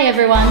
Hi everyone!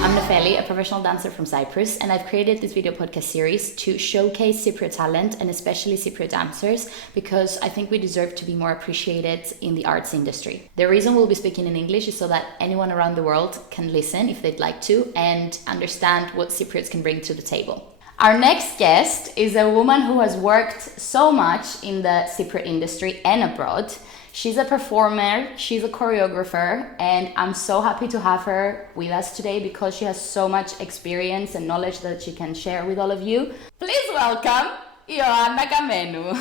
I'm Nefeli, a professional dancer from Cyprus, and I've created this video podcast series to showcase Cypriot talent and especially Cypriot dancers because I think we deserve to be more appreciated in the arts industry. The reason we'll be speaking in English is so that anyone around the world can listen if they'd like to and understand what Cypriots can bring to the table. Our next guest is a woman who has worked so much in the Cypriot industry and abroad. She's a performer, she's a choreographer, and I'm so happy to have her with us today because she has so much experience and knowledge that she can share with all of you. Please welcome Ioanna Kamenou.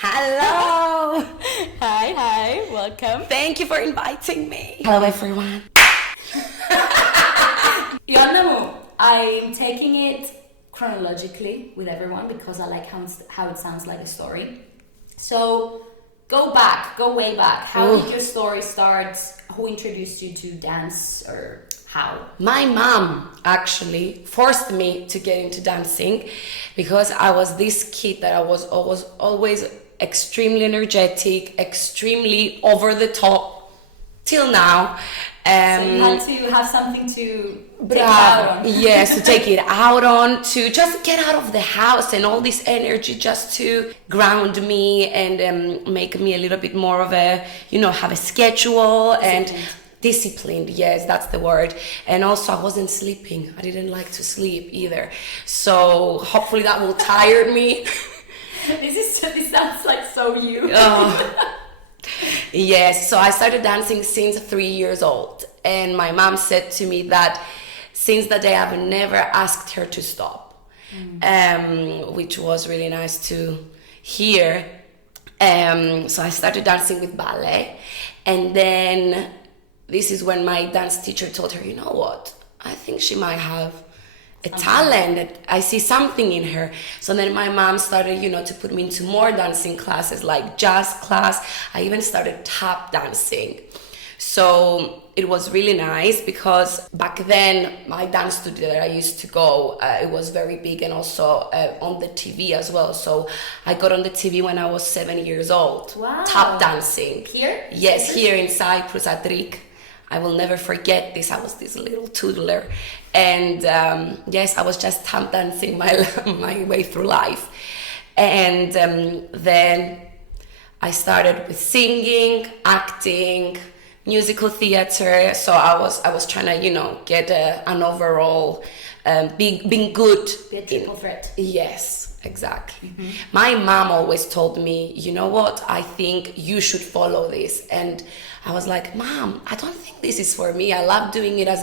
Hello! Hi, welcome. Thank you for inviting me. Hello everyone. Ioanna, I'm taking it chronologically with everyone because I like how it sounds like a story. So go way back. How did your story start? Who introduced you to dance or how? My mom actually forced me to get into dancing because I was this kid that I was always extremely energetic, extremely over the top till now. So you had to have something to take it out on. Yes, to take it out on, to just get out of the house and all this energy just to ground me and make me a little bit more of a, have a schedule and disciplined. Yes, that's the word. And also I wasn't sleeping. I didn't like to sleep either. So hopefully that will tire me. This sounds like so you. Yes, so I started dancing since 3 years old, and my mom said to me that since that day I've never asked her to stop, which was really nice to hear. So I started dancing with ballet, and then this is when my dance teacher told her, you know what, I think she might have a talent. I see something in her. So then my mom started, to put me into more dancing classes, like jazz class. I even started tap dancing. So it was really nice because back then my dance studio that I used to go, it was very big and also on the TV as well. So I got on the TV when I was 7 years old. Wow. Tap dancing. Here? Yes, here in Cyprus at Rik. I will never forget this. I was this little toddler. And yes, I was just tap dancing my way through life. And then I started with singing, acting, musical theater. So I was trying to, get an overall, being good. Be a triple threat. Yes, exactly. Mm-hmm. My mom always told me, you know what, I think you should follow this. And I was like, Mom, I don't think this is for me. I love doing it as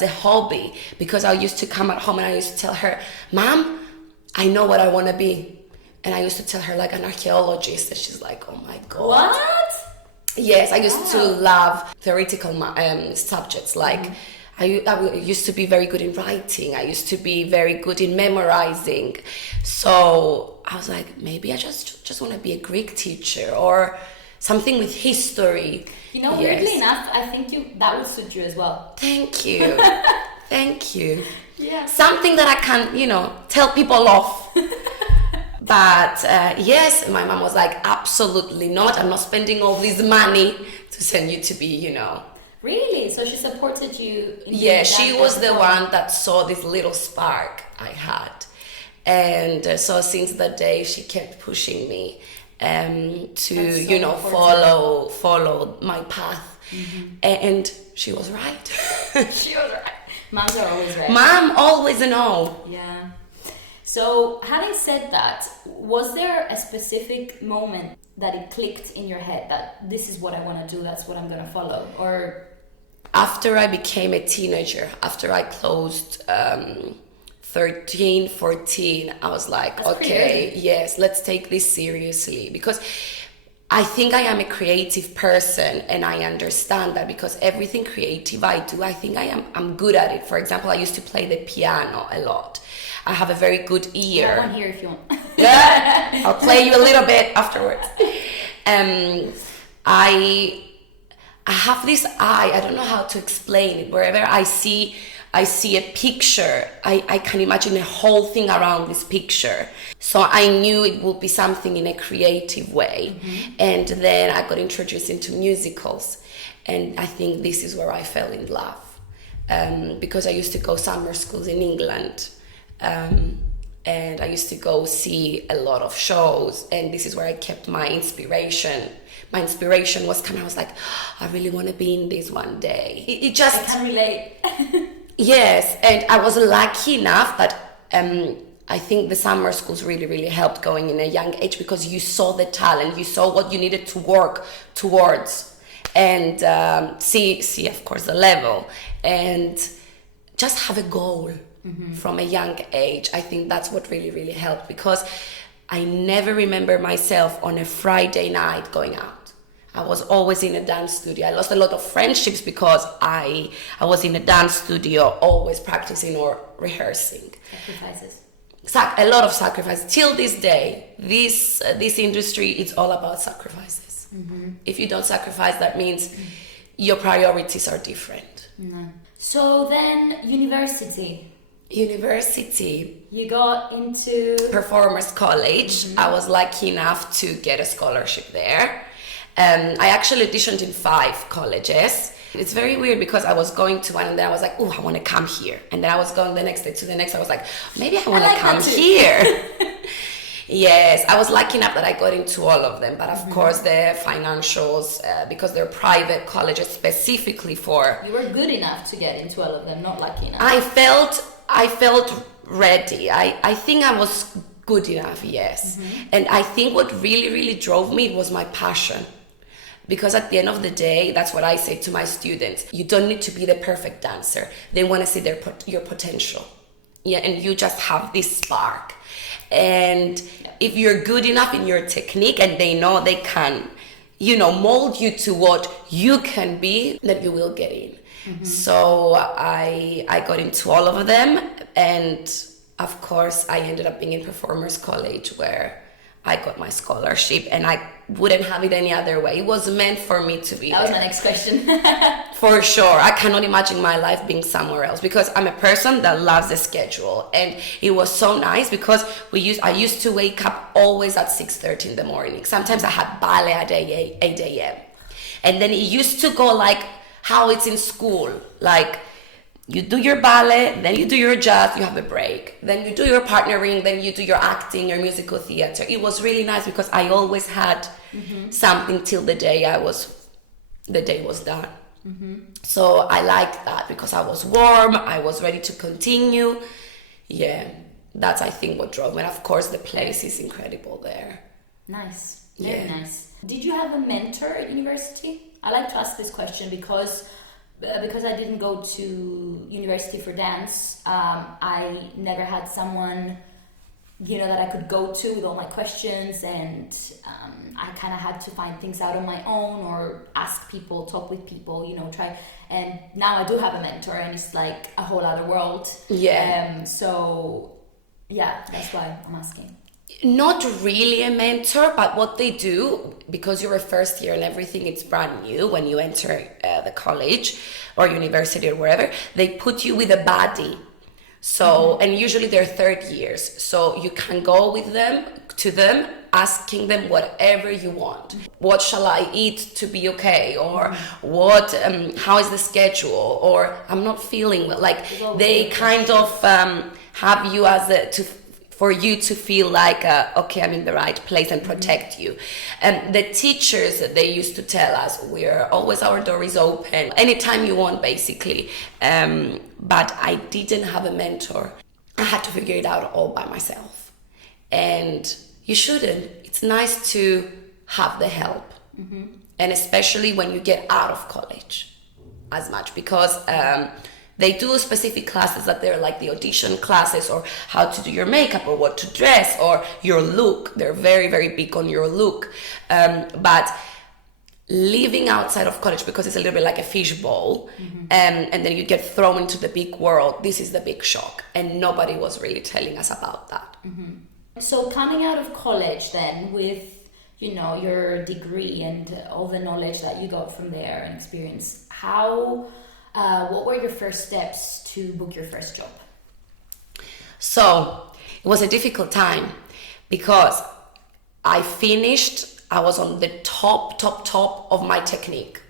a hobby because I used to come at home and I used to tell her, Mom, I know what I want to be. And I used to tell her like an archaeologist, and she's like, oh my God. What? Yes, I used to love theoretical subjects. Like I used to be very good in writing. I used to be very good in memorizing. So I was like, maybe I just want to be a Greek teacher or something with history. Weirdly enough, I think that would suit you as well. Thank you. Thank you. Yeah. Something that I can, tell people off. But yes, my mom was like, absolutely not. I'm not spending all this money to send you to be, Really? So she supported you? Yeah, she was the one that saw this little spark I had. And so since that day, she kept pushing me to follow my path. Mm-hmm. And she was right. She was right. Moms are always right. Mom always know. Yeah. So having said that, was there a specific moment that it clicked in your head that this is what I want to do, that's what I'm going to follow? Or after I became a teenager, after I closed 13, 14, I was like, that's okay, yes, let's take this seriously, because I think I am a creative person and I understand that because everything creative I do, I think I'm good at it. For example, I used to play the piano a lot. I have a very good ear. I want here if you want. Yeah, I'll play you a little bit afterwards. I have this eye, I don't know how to explain it. Wherever I see I see a picture, I can imagine a whole thing around this picture. So I knew it would be something in a creative way. And then I got introduced into musicals. And I think this is where I fell in love. Because I used to go summer schools in England. And I used to go see a lot of shows. And this is where I kept my inspiration. My inspiration was I was like, I really want to be in this one day. It just... I can relate. Yes, and I was lucky enough that I think the summer schools really, really helped going in a young age, because you saw the talent, you saw what you needed to work towards, and see of course the level, and just have a goal from a young age. I think that's what really, really helped, because I never remember myself on a Friday night going out. I was always in a dance studio. I lost a lot of friendships because I was in a dance studio, always practicing or rehearsing. Sacrifices. A lot of sacrifices. Till this day, this industry, it's all about sacrifices. If you don't sacrifice, that means your priorities are different. So then, university. You got into... Performers College. I was lucky enough to get a scholarship there. I actually auditioned in 5 colleges. It's very weird, because I was going to one and then I was like, oh, I want to come here. And then I was going the next day to the next. I was like, maybe I want to come here. Yes, I was lucky enough that I got into all of them. But of course, the financials, because they're private colleges specifically for... You were good enough to get into all of them, not lucky enough. I felt ready. I think I was good enough, yes. And I think what really, really drove me was my passion. Because at the end of the day, that's what I say to my students. You don't need to be the perfect dancer. They want to see your potential. Yeah, and you just have this spark. And if you're good enough in your technique and they know they can, mold you to what you can be, then you will get in. So I got into all of them, and of course I ended up being in Performers College, where I got my scholarship, and I wouldn't have it any other way. It was meant for me to be That was my next question. For sure. I cannot imagine my life being somewhere else, because I'm a person that loves the schedule. And it was so nice, because I used to wake up always at 6:30 in the morning. Sometimes I had ballet at 8 a.m. And then it used to go like how it's in school. Like, you do your ballet, then you do your jazz, you have a break. Then you do your partnering, then you do your acting, your musical theater. It was really nice, because I always had something till the day was done. So I liked that, because I was warm, I was ready to continue. Yeah, that's, I think, what drove me. And of course, the place is incredible there. Nice, very nice. Did you have a mentor at university? I like to ask this question because I didn't go to university for dance. I never had someone, that I could go to with all my questions, and I kind of had to find things out on my own, or ask people, talk with people, try. And now I do have a mentor, and it's like a whole other world. Yeah. So yeah, that's why I'm asking. Not really a mentor, but what they do, because you're a first year and everything, it's brand new when you enter the college or university or wherever, they put you with a buddy. So, and usually they're third years. So you can go with them, to them, asking them whatever you want. What shall I eat to be okay? Or what, how is the schedule? Or I'm not feeling well. Like, they kind of have you as for you to feel like, okay, I'm in the right place, and protect you. And the teachers, they used to tell us, our door is open, anytime you want, basically. But I didn't have a mentor. I had to figure it out all by myself. And you shouldn't. It's nice to have the help. And especially when you get out of college as much, because they do specific classes that they're like the audition classes, or how to do your makeup, or what to dress, or your look. They're very, very big on your look. But living outside of college, because it's a little bit like a fishbowl, and then you get thrown into the big world, this is the big shock. And nobody was really telling us about that. So coming out of college then, with your degree and all the knowledge that you got from there and experience, how What were your first steps to book your first job? So it was a difficult time because I was on the top of my technique,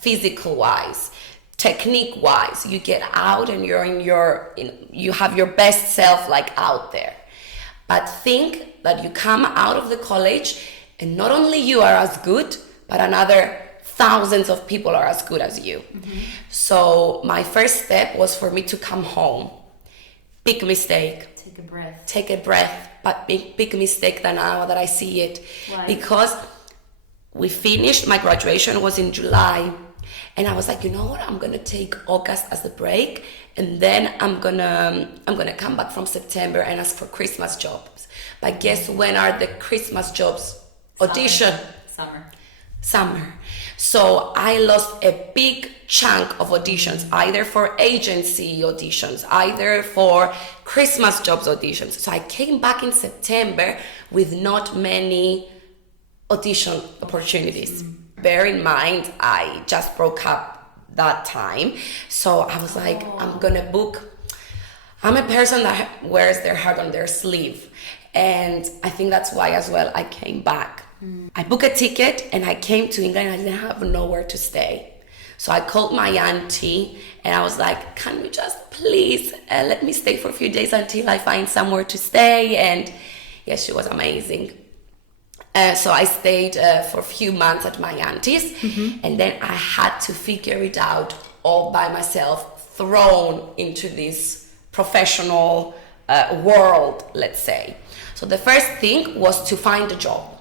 physical wise, technique wise. You get out and you have your best self like out there. But think that you come out of the college and not only you are as good, but another thousands of people are as good as you. So my first step was for me to come home. Big mistake. Take a breath, but big mistake now that I see it. Why? Because we finished, my graduation was in July, and I was like, you know what, I'm gonna take August as a break, and then I'm gonna come back from September and ask for Christmas jobs. But guess when are the Christmas jobs? Audition. Summer. So I lost a big chunk of auditions, either for agency auditions, either for Christmas jobs auditions. So I came back in September with not many audition opportunities. Bear in mind, I just broke up that time. So I was like, I'm gonna book. I'm a person that wears their heart on their sleeve. And I think that's why as well I came back. I booked a ticket and I came to England and I didn't have nowhere to stay. So I called my auntie and I was like, can you just please let me stay for a few days until I find somewhere to stay? And yes, she was amazing. So I stayed for a few months at my auntie's, and then I had to figure it out all by myself, thrown into this professional world, let's say. So the first thing was to find a job.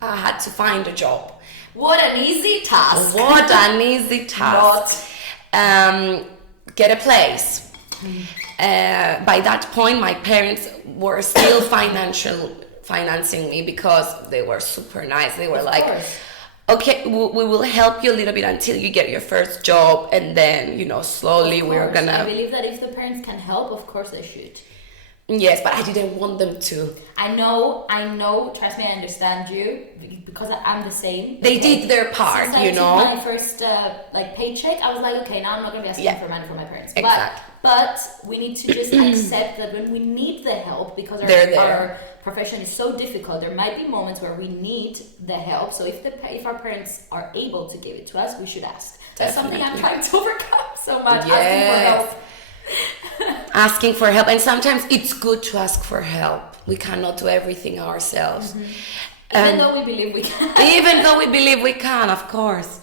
I had to find a job. What an easy task. Get a place. By that point, my parents were still financing me because they were super nice. They were like, okay, we will help you a little bit until you get your first job, and then, slowly we're gonna... I believe that if the parents can help, of course they should. Yes, but I didn't want them to. I know, trust me, I understand you, because I'm the same. They did their part, Since I took my first paycheck, I was like, okay, now I'm not going to be asking for money from my parents. Exactly. But we need to just accept that when we need the help, because our profession is so difficult, there might be moments where we need the help. So if our parents are able to give it to us, we should ask. That's something I'm trying to overcome so much, asking for help. Asking for help, and sometimes it's good to ask for help. We cannot do everything ourselves. Even though we believe we can. Even though we believe we can, of course.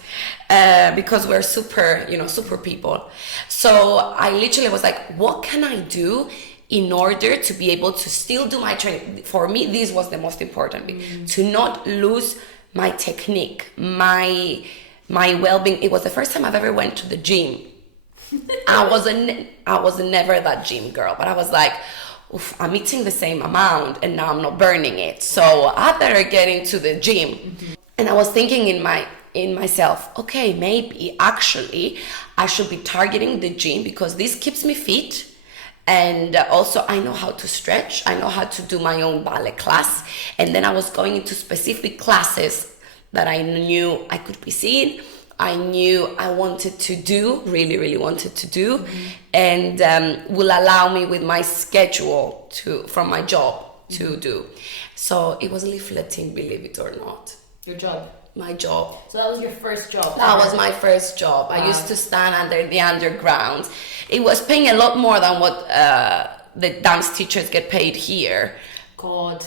Because we're super people. So I literally was like, what can I do in order to be able to still do my training? For me, this was the most important thing. To not lose my technique, my well-being. It was the first time I've ever went to the gym. I was never that gym girl, but I was like, oof, I'm eating the same amount and now I'm not burning it, so I better get into the gym. And I was thinking in myself, okay, maybe actually I should be targeting the gym because this keeps me fit, and also I know how to stretch, I know how to do my own ballet class. And then I was going into specific classes that I knew I could be seen, I knew I wanted to do, really wanted to do, and will allow me with my schedule from my job to do. So it was leafleting, believe it or not. Your job? My job. So that was your first job? That was my first job. Wow. I used to stand under the underground. It was paying a lot more than what the dance teachers get paid here. God.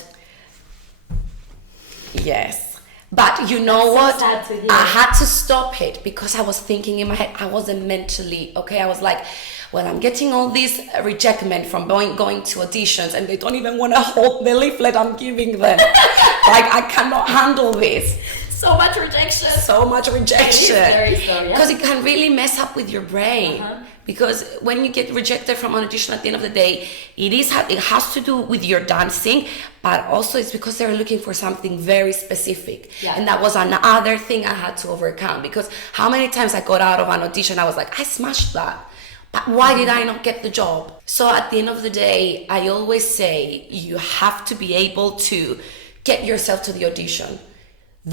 Yes. But you know what? So sad to hear. I had to stop it because I was thinking in my head, I wasn't mentally okay. I was like, well, I'm getting all this rejectment from going to auditions, and they don't even want to hold the leaflet I'm giving them. Like, I cannot handle this. So much rejection. Because it can really mess up with your brain. Because when you get rejected from an audition at the end of the day, it has to do with your dancing, but also it's because they're looking for something very specific. Yeah. And that was another thing I had to overcome, because how many times I got out of an audition, I was like, I smashed that, but why did I not get the job? So at the end of the day, I always say you have to be able to get yourself to the audition.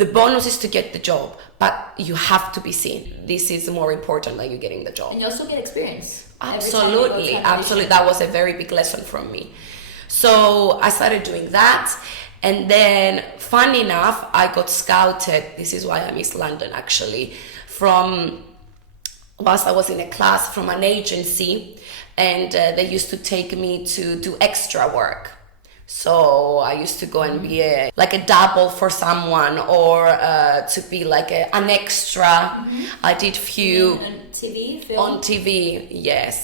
the bonus is to get the job, but you have to be seen. This is more important than you getting the job. And you also get experience. Absolutely. That was a very big lesson from me. So I started doing that. And then, funny enough, I got scouted. This is why I miss London, actually. Whilst I was in a class from an agency, and they used to take me to do extra work. So I used to go and be a double for someone, or to be like an extra. I did few on TV, film? On TV, yes.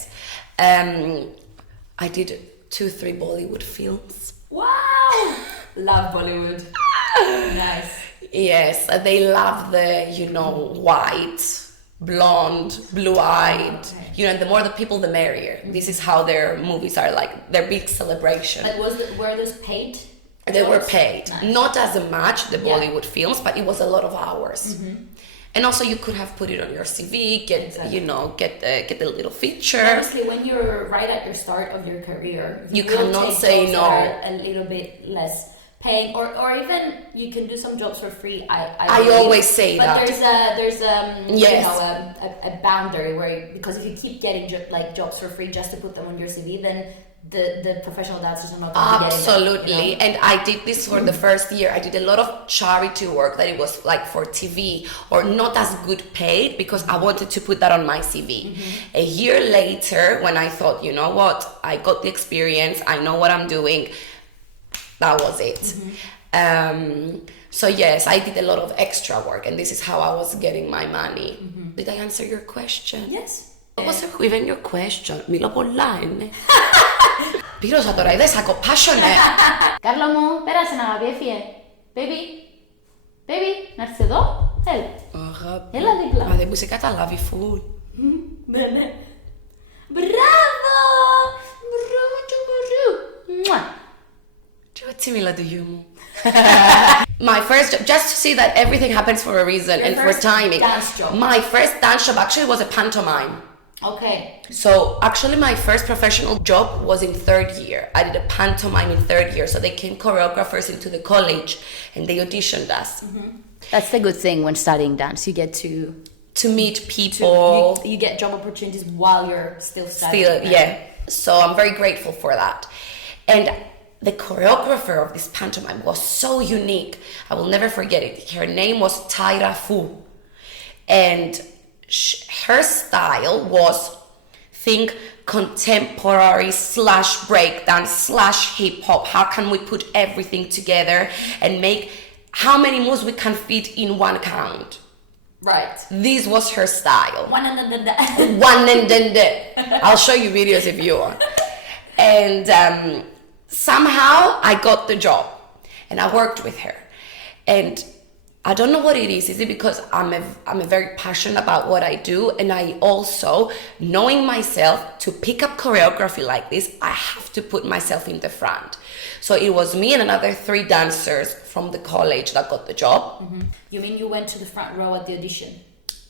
I did 2-3 Bollywood films. Wow, love Bollywood. Nice. Yes, they love the white, blonde, blue-eyed. Okay. And the more the people, the merrier. This is how their movies are like. Their big celebration. But were those paid? They were paid. Nice. Not as much, the Bollywood films, but it was a lot of hours. And also you could have put it on your CV, get the little feature. Honestly, when you're right at the start of your career, you will cannot take say jobs no. that are a little bit less paying, or even you can do some jobs for free. I believe. Always say but that. There's Yes. a boundary where, because if you keep getting jobs for free just to put them on your CV, then the professional dancers are not going to get it. Absolutely. And I did this for the first year. I did a lot of charity work that it was like for TV or not as good paid, because I wanted to put that on my CV. A year later, when I thought, you know what, I got the experience, I know what I'm doing, that was it. So yes, I did a lot of extra work, and this is how I was getting my money. Did I answer your question? Yes. What was even your question? Μιλώ πολλά, είναι. Πήρωσα τώρα, είδες, ako passionate. Κάρλο μου, πέρασε να αγάπη, έφυγε. Baby, να έρθεις εδώ, έλα. Αγάπη. Έλα δίπλα. Μα δεν μου είσαι καταλάβει full. Ναι. Μπράβο! Μπράβο, τσοκορού. Μουα. Τι έτσι μιλά του γιου μου. My first job, just to see that everything happens for a reason and for timing. Dance job. My first dance job actually was a pantomime. Okay. So actually my first professional job was in third year. I did a pantomime in third year. So they came choreographers into the college and they auditioned us. That's the good thing when studying dance. You get To meet people. You get job opportunities while you're still studying. Yeah. So I'm very grateful for that. And the choreographer of this pantomime was so unique. I will never forget it. Her name was Taira Fu. And her style was, think contemporary / breakdance / hip hop. How can we put everything together and make how many moves we can fit in one count? Right. This was her style. One and then. I'll show you videos if you want. And somehow I got the job and I worked with her. And I don't know what it is. Is it because I'm a very passionate about what I do, and I also, knowing myself, to pick up choreography like this, I have to put myself in the front. So it was me and another 3 dancers from the college that got the job. You mean you went to the front row at the audition?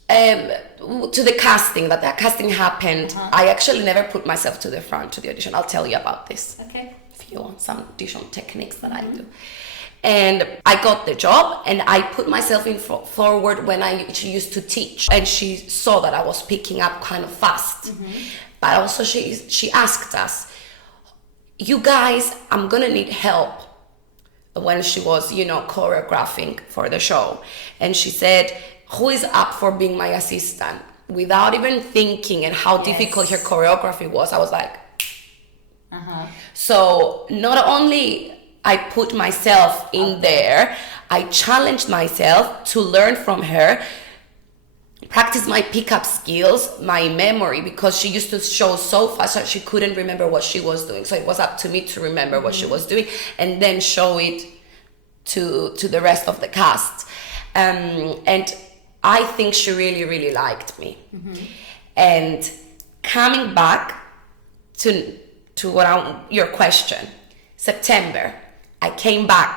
To the casting, that casting happened. I actually never put myself to the front to the audition. I'll tell you about this. Okay. If you want some audition techniques that I do. And I got the job, and I put myself in forward when she used to teach, and she saw that I was picking up kind of fast. But also she asked us, you guys, I'm gonna need help, when she was, choreographing for the show. And she said, who is up for being my assistant? Without even thinking and how difficult her choreography was, I was like, So not only I put myself in there, I challenged myself to learn from her, practice my pickup skills, my memory, because she used to show so fast that she couldn't remember what she was doing. So it was up to me to remember what she was doing and then show it to the rest of the cast. And I think she really, really liked me. And coming back to your question, September, I came back.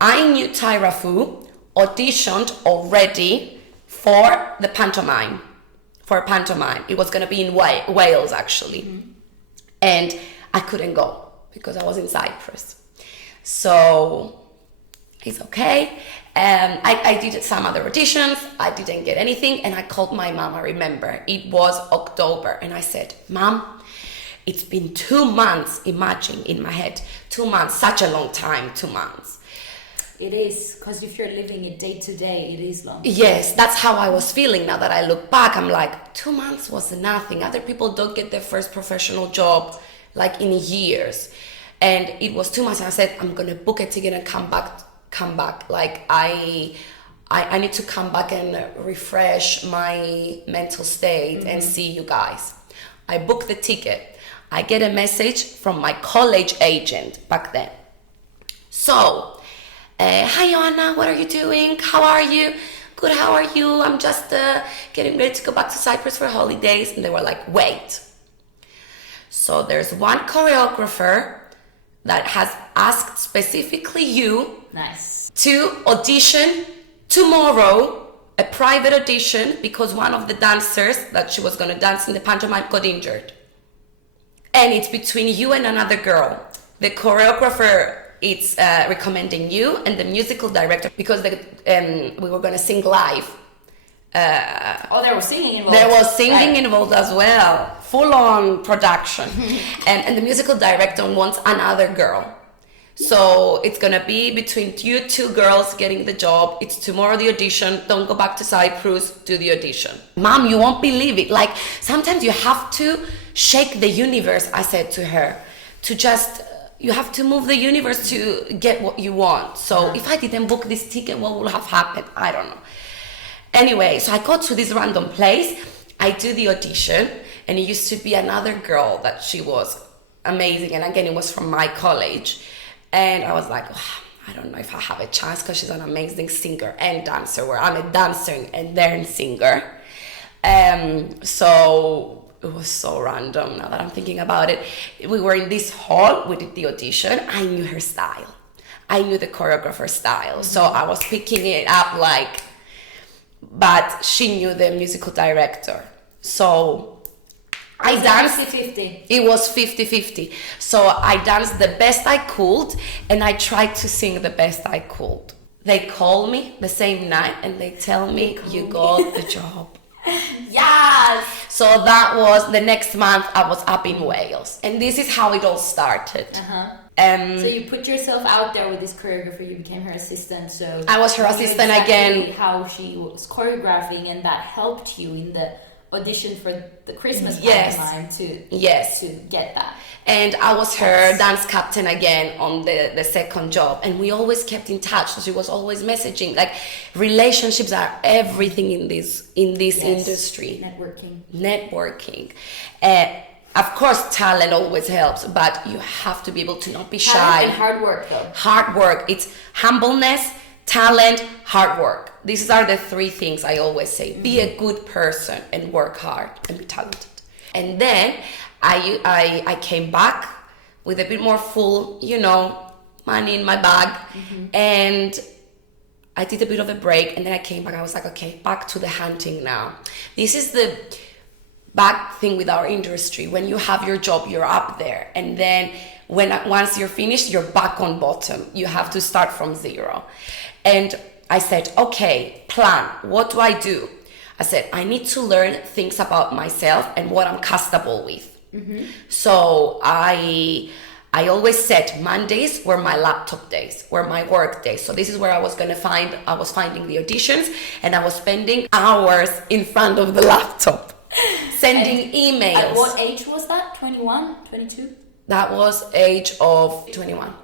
I knew Taira Fu auditioned already for the pantomime, for a pantomime. It was going to be in Wales, actually. And I couldn't go because I was in Cyprus. So it's okay. I did some other auditions. I didn't get anything. And I called my mom. I remember it was October. And I said, Mom, it's been 2 months. Imagine in my head, 2 months, such a long time, 2 months. It is, because if you're living it day to day, it is long. Yes, that's how I was feeling. Now that I look back, I'm like, 2 months was nothing. Other people don't get their first professional job like in years. And it was 2 months. And I said, I'm going to book a ticket and come back. Like I need to come back and refresh my mental state and see you guys. I booked the ticket. I get a message from my college agent back then. So, hi Ioanna, what are you doing? How are you? Good, how are you? I'm just getting ready to go back to Cyprus for holidays. And they were like, wait. So there's one choreographer that has asked specifically you to audition tomorrow, a private audition, because one of the dancers that she was going to dance in the pantomime got injured. And it's between you and another girl. The choreographer is recommending you and the musical director, because we were going to sing live. There was singing involved. There was singing involved as well. Full-on production. and the musical director wants another girl. So it's going to be between you two girls getting the job. It's tomorrow the audition. Don't go back to Cyprus. Do the audition. Mom, you won't believe it. Like, sometimes you have to shake the universe, I said to her, to just... You have to move the universe to get what you want. So if I didn't book this ticket, what would have happened? I don't know. Anyway, so I go to this random place. I do the audition, and it used to be another girl that she was amazing. And again, it was from my college. And I was like, oh, I don't know if I have a chance, because she's an amazing singer and dancer, where I'm a dancer and then singer. So it was so random now that I'm thinking about it. We were in this hall, we did the audition. I knew her style. I knew the choreographer's style. So I was picking it up like, but she knew the musical director. So I danced. 50-50. It was 50-50. So I danced the best I could, and I tried to sing the best I could. They call me the same night and they tell me, you got the job. Yes! So that was the next month. I was up in Wales, and this is how it all started. So you put yourself out there with this choreographer. You became her assistant. So I was her assistant again. How she was choreographing, and that helped you in the audition for the Christmas pantomime to get that. And I was her dance captain again on the second job, and we always kept in touch. So she was always messaging. Like, relationships are everything in this industry. Networking. Of course, talent always helps, but you have to be able to not be shy. Talent and hard work, though. Hard work. It's humbleness, talent, hard work. These are the three things I always say. Be a good person and work hard and be talented. And then I came back with a bit more full, money in my bag. And I did a bit of a break, and then I came back. I was like, okay, back to the hunting now. This is the bad thing with our industry. When you have your job, you're up there. And then once you're finished, you're back on bottom. You have to start from zero. And I said, okay, plan. What do I do? I said, I need to learn things about myself and what I'm comfortable with. So I always said Mondays were my laptop days, were my work days. So this is where I was finding the auditions, and I was spending hours in front of the laptop, sending emails. At what age was that? 21, 22? That was age of 21.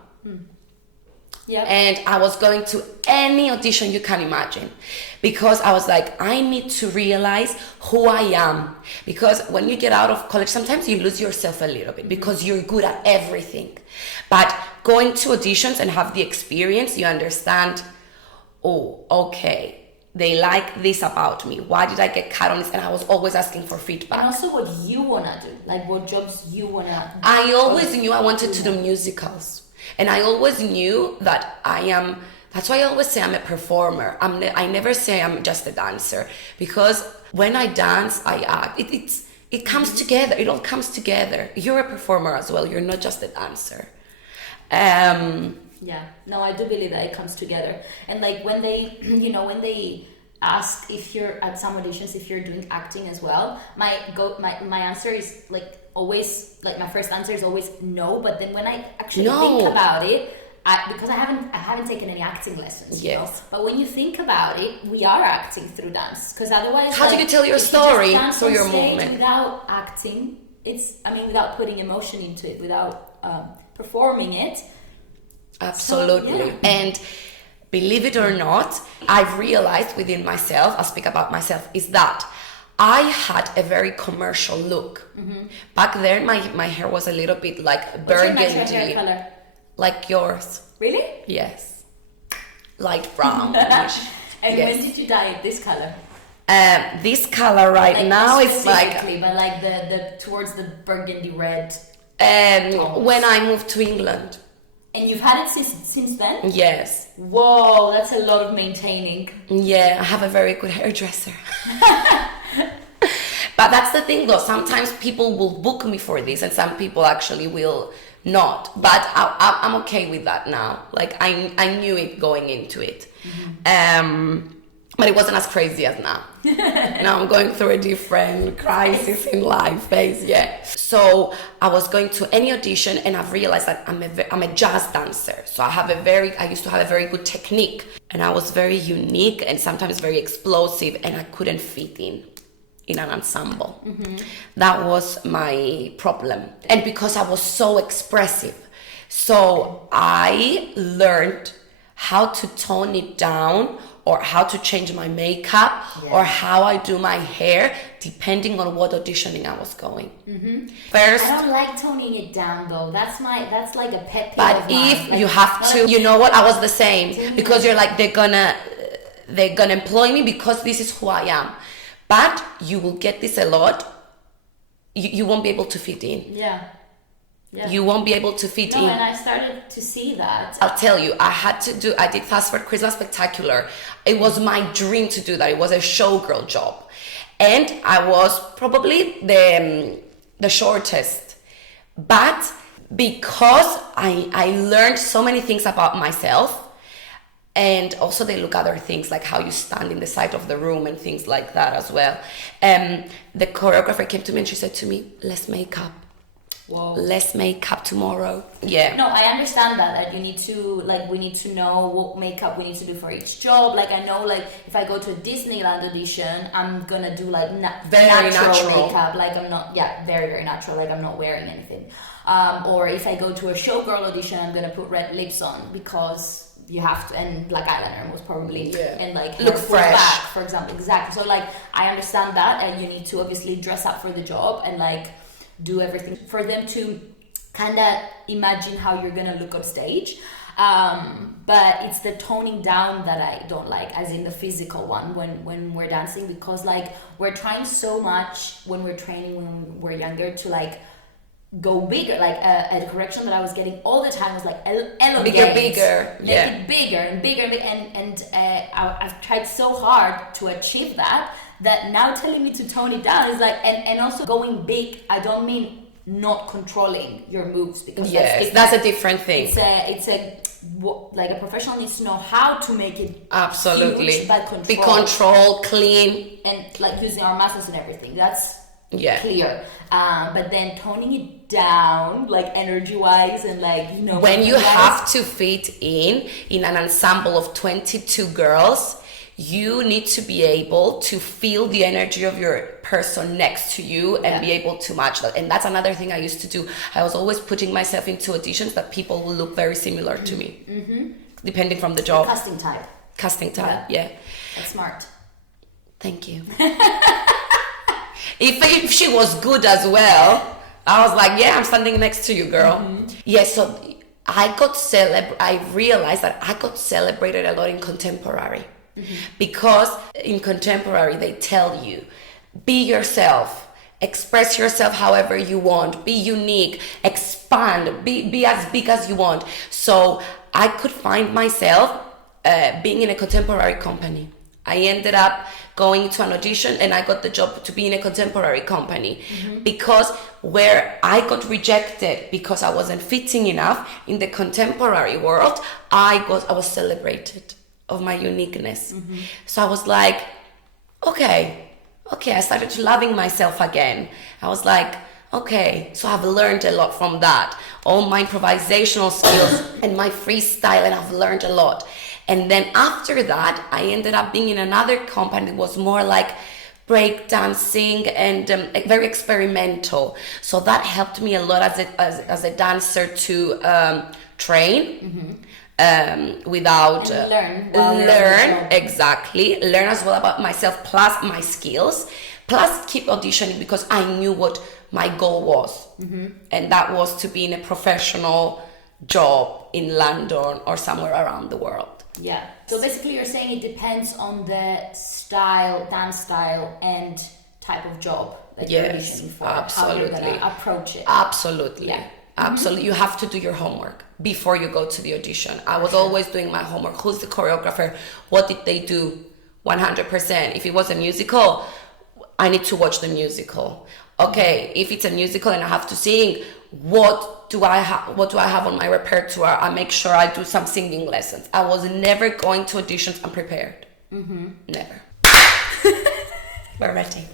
Yeah. And I was going to any audition you can imagine, because I was like, I need to realize who I am. Because when you get out of college, sometimes you lose yourself a little bit because you're good at everything. But going to auditions and have the experience, you understand, oh, okay, they like this about me. Why did I get cut on this? And I was always asking for feedback. And also what you want to do, like what jobs you want to do. I always knew I wanted to do musicals. And I always knew that that's why I always say I'm a performer. I never say I'm just a dancer, because when I dance, I act. It comes together. It all comes together. You're a performer as well. You're not just a dancer. Yeah, no, I do believe that it comes together. And like when they, when they ask if you're at some auditions, if you're doing acting as well, my answer is like always, like my first answer is always no. But then when I actually think about it, because I haven't taken any acting lessons, but when you think about it, we are acting through dance. Because otherwise, how do you tell your story through your movement? Without acting, without putting emotion into it, without performing it. Absolutely. So, and believe it or not, I've realized within myself, I'll speak about myself, is that I had a very commercial look. Back then, my hair was a little bit like burgundy. What's your natural hair color? Like yours. Really? Yes. Light brown. And when did you dye it this color? This color right now is like... But like the towards the burgundy red when I moved to England. And you've had it since then? Yes. Whoa, that's a lot of maintaining. Yeah, I have a very good hairdresser. But that's the thing though, sometimes people will book me for this and some people actually will not. But I'm okay with that now. Like I knew it going into it. But it wasn't as crazy as now. Now I'm going through a different crisis in life phase, So I was going to any audition and I've realized that I'm a jazz dancer. So I used to have a very good technique and I was very unique and sometimes very explosive and I couldn't fit in an ensemble. That was my problem. And because I was so expressive, so I learned how to tone it down or how to change my makeup or how I do my hair depending on what auditioning I was going. First, I don't like toning it down though. That's like a pet peeve. But if you have to, you know what? I was the same because you're like they're gonna employ me because this is who I am. But you will get this a lot. You won't be able to fit in. Yeah. You won't be able to fit in. No, and I started to see that. I'll tell you, I did Thursford Christmas Spectacular. It was my dream to do that. It was a showgirl job. And I was probably the shortest. But because I learned so many things about myself, and also they look at other things like how you stand in the side of the room and things like that as well. The choreographer came to me and she said to me, let's make up. Whoa. Let's make up tomorrow. Yeah. No, I understand that we need to know what makeup we need to do for each job. Like I know, like if I go to a Disneyland audition, I'm gonna do like very natural makeup. Like I'm not, very very natural. Like I'm not wearing anything. Or if I go to a showgirl audition, I'm gonna put red lips on because you have to, and black eyeliner most probably, and like look fresh back, for example. Exactly. So like I understand that, and you need to obviously dress up for the job and like do everything for them to kind of imagine how you're gonna look on stage. But it's the toning down that I don't like, as in the physical one when we're dancing, because like we're trying so much when we're training when we're younger to like go bigger. Like a correction that I was getting all the time was like elongate, bigger, make it bigger and bigger, and I've tried so hard to achieve that now telling me to tone it down is like, and also going big, I don't mean not controlling your moves, because that's a different thing. It's like a professional needs to know how to make it absolutely huge, but be controlled, clean, and like using our muscles and everything. That's clear. But then toning it down, like energy wise, and like when you have to fit in an ensemble of 22 girls, you need to be able to feel the energy of your person next to you and be able to match that. And that's another thing I used to do. I was always putting myself into auditions that people will look very similar to me, depending from the job. Casting type, yeah. That's smart. Thank you. If she was good as well, I was like, I'm standing next to you, girl. So I realized that I got celebrated a lot in contemporary. Because in contemporary they tell you, be yourself, express yourself however you want, be unique, expand, be as big as you want. So I could find myself being in a contemporary company I ended up going to an audition and I got the job to be in a contemporary company because where I got rejected because I wasn't fitting enough in the contemporary world, I was celebrated of my uniqueness. So I was like, okay, I started loving myself again. I was like, okay, so I've learned a lot from that. All my improvisational skills and my freestyle, and I've learned a lot. And then after that, I ended up being in another company that was more like break dancing and very experimental. So that helped me a lot as a dancer to train without learn exactly, learn as well about myself plus my skills, plus keep auditioning because I knew what my goal was, and that was to be in a professional job in London or somewhere around the world. Yeah. So basically you're saying it depends on the style, dance style and type of job that you're auditioning for. Absolutely. How you're gonna approach it. Absolutely. Yeah. Absolutely. You have to do your homework before you go to the audition. I was always doing my homework. Who's the choreographer? What did they do? 100%. If it was a musical, I need to watch the musical. Okay, if it's a musical and I have to sing, what do I have on my repertoire? I make sure I do some singing lessons. I was never going to auditions unprepared. Never. We're ready.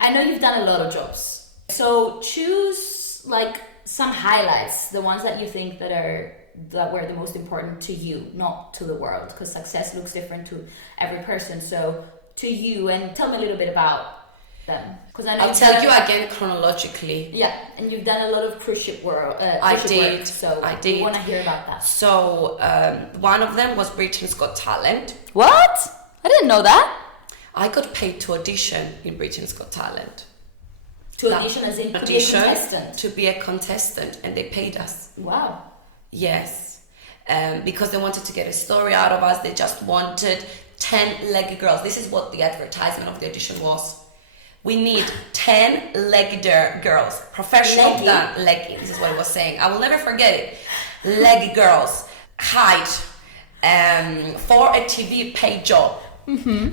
I know you've done a lot of jobs. So choose like some highlights, the ones that you think that were the most important to you, not to the world, because success looks different to every person. So to you, and tell me a little bit about them, because I know I'll tell you again chronologically. Yeah, and you've done a lot of cruise ship work. I did. So I did. I want to hear about that. So one of them was Britain's Got Talent. What? I didn't know that. I got paid to audition in Britain's Got Talent. To audition as in to be a contestant? To be a contestant, and they paid us. Wow. Yes. Because they wanted to get a story out of us. They just wanted 10 leggy girls. This is what the advertisement of the audition was. We need 10 leggy girls, professional leggy. This is what I was saying. I will never forget it. Leggy girls, height, for a TV paid job.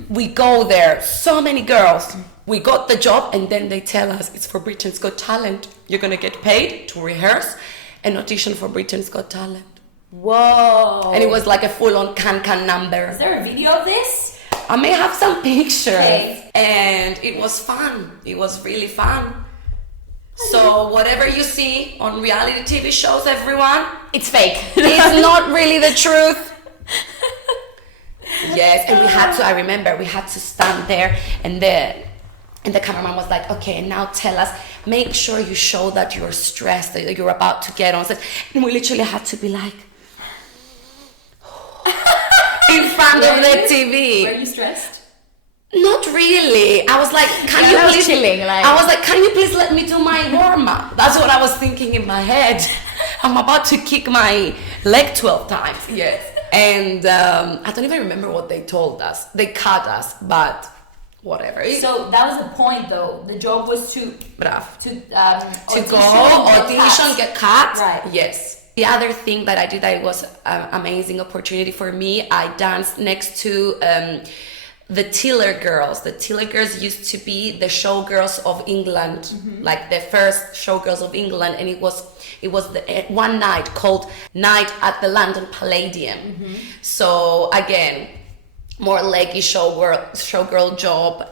We go there, so many girls. We got the job, and then they tell us it's for Britain's Got Talent. You're gonna get paid to rehearse and audition for Britain's Got Talent. Whoa! And it was like a full-on can number. Is there a video of this? I may have some pictures, and it was fun. It was really fun. So whatever you see on reality TV shows, everyone, it's fake. It's not really the truth. Yes, and I remember we had to stand there, and the cameraman was like, okay, now tell us, make sure you show that you're stressed, that you're about to get on set. And we literally had to be like, in front of the TV. Were you stressed? Not really. I was like, can you please let me do my warm-up? That's what I was thinking in my head. I'm about to kick my leg 12 times. Yes. And I don't even remember what they told us. They cut us, but whatever. So that was the point, though. The job was to audition, get cut. Right. Yes. The other thing that I did that was an amazing opportunity for me, I danced next to the Tiller Girls. The Tiller Girls used to be the showgirls of England, like the first showgirls of England, and it was one night called Night at the London Palladium. So again, more leggy showgirl job